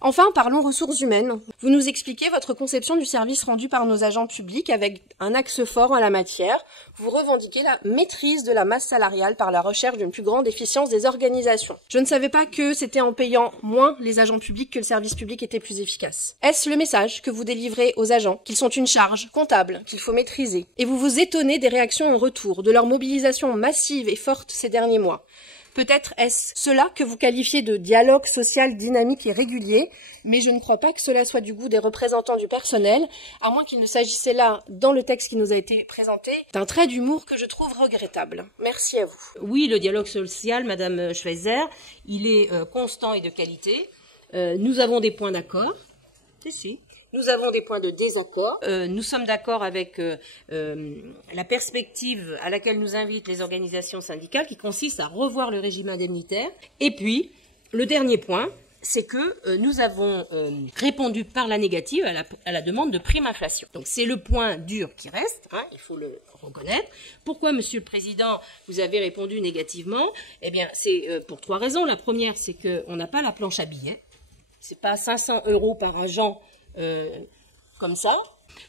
Enfin, parlons ressources humaines. Vous nous expliquez votre conception du service rendu par nos agents publics avec un axe fort en la matière. Vous revendiquez la maîtrise de la masse salariale par la recherche d'une plus grande efficience des organisations. Je ne savais pas que c'était en payant moins les agents publics que le service public était plus efficace. Est-ce le message que vous délivrez aux agents, qu'ils sont une charge comptable, qu'il faut maîtriser? Et vous vous étonnez des réactions en retour, de leur mobilisation massive et forte ces derniers mois. Peut-être est-ce cela que vous qualifiez de dialogue social dynamique et régulier, mais je ne crois pas que cela soit du goût des représentants du personnel, à moins qu'il ne s'agissait là, dans le texte qui nous a été présenté, d'un trait d'humour que je trouve regrettable. Merci à vous. Oui, le dialogue social, Madame Schweizer, il est constant et de qualité. Nous avons des points d'accord. Si. Nous avons des points de désaccord. Nous sommes d'accord avec la perspective à laquelle nous invitent les organisations syndicales qui consiste à revoir le régime indemnitaire. Et puis, le dernier point, c'est que nous avons répondu par la négative à la demande de prime inflation. Donc c'est le point dur qui reste, hein, il faut le reconnaître. Pourquoi, Monsieur le Président, vous avez répondu négativement? Eh bien, c'est pour 3 raisons. La première, c'est qu'on n'a pas la planche à billets. C'est pas 500 € par agent comme ça.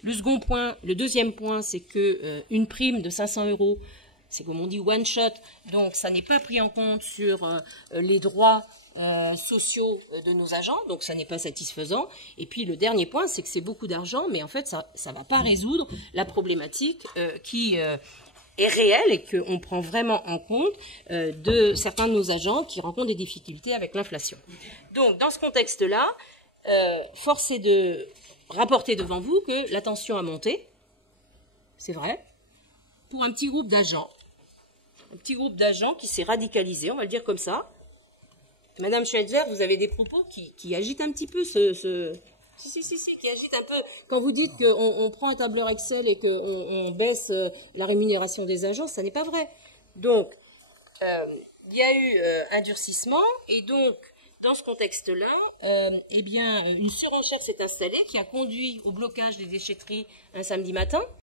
Le deuxième point, c'est que une prime de 500 €, c'est comme on dit one shot, donc ça n'est pas pris en compte sur les droits sociaux de nos agents, donc ça n'est pas satisfaisant. Et puis le dernier point, c'est que c'est beaucoup d'argent, mais en fait ça va pas résoudre la problématique qui est réelle et qu'on prend vraiment en compte de certains de nos agents qui rencontrent des difficultés avec l'inflation. Donc dans ce contexte-là, force est de rapporter devant vous que la tension a monté, c'est vrai, pour un petit groupe d'agents qui s'est radicalisé, on va le dire comme ça. Madame Schweitzer, vous avez des propos qui agitent un petit peu qui agitent un peu. Quand vous dites qu'on prend un tableur Excel et qu'on baisse la rémunération des agents, ça n'est pas vrai. Donc, il y a eu un durcissement et donc, dans ce contexte-là, eh bien, une surenchère s'est installée qui a conduit au blocage des déchetteries un samedi matin.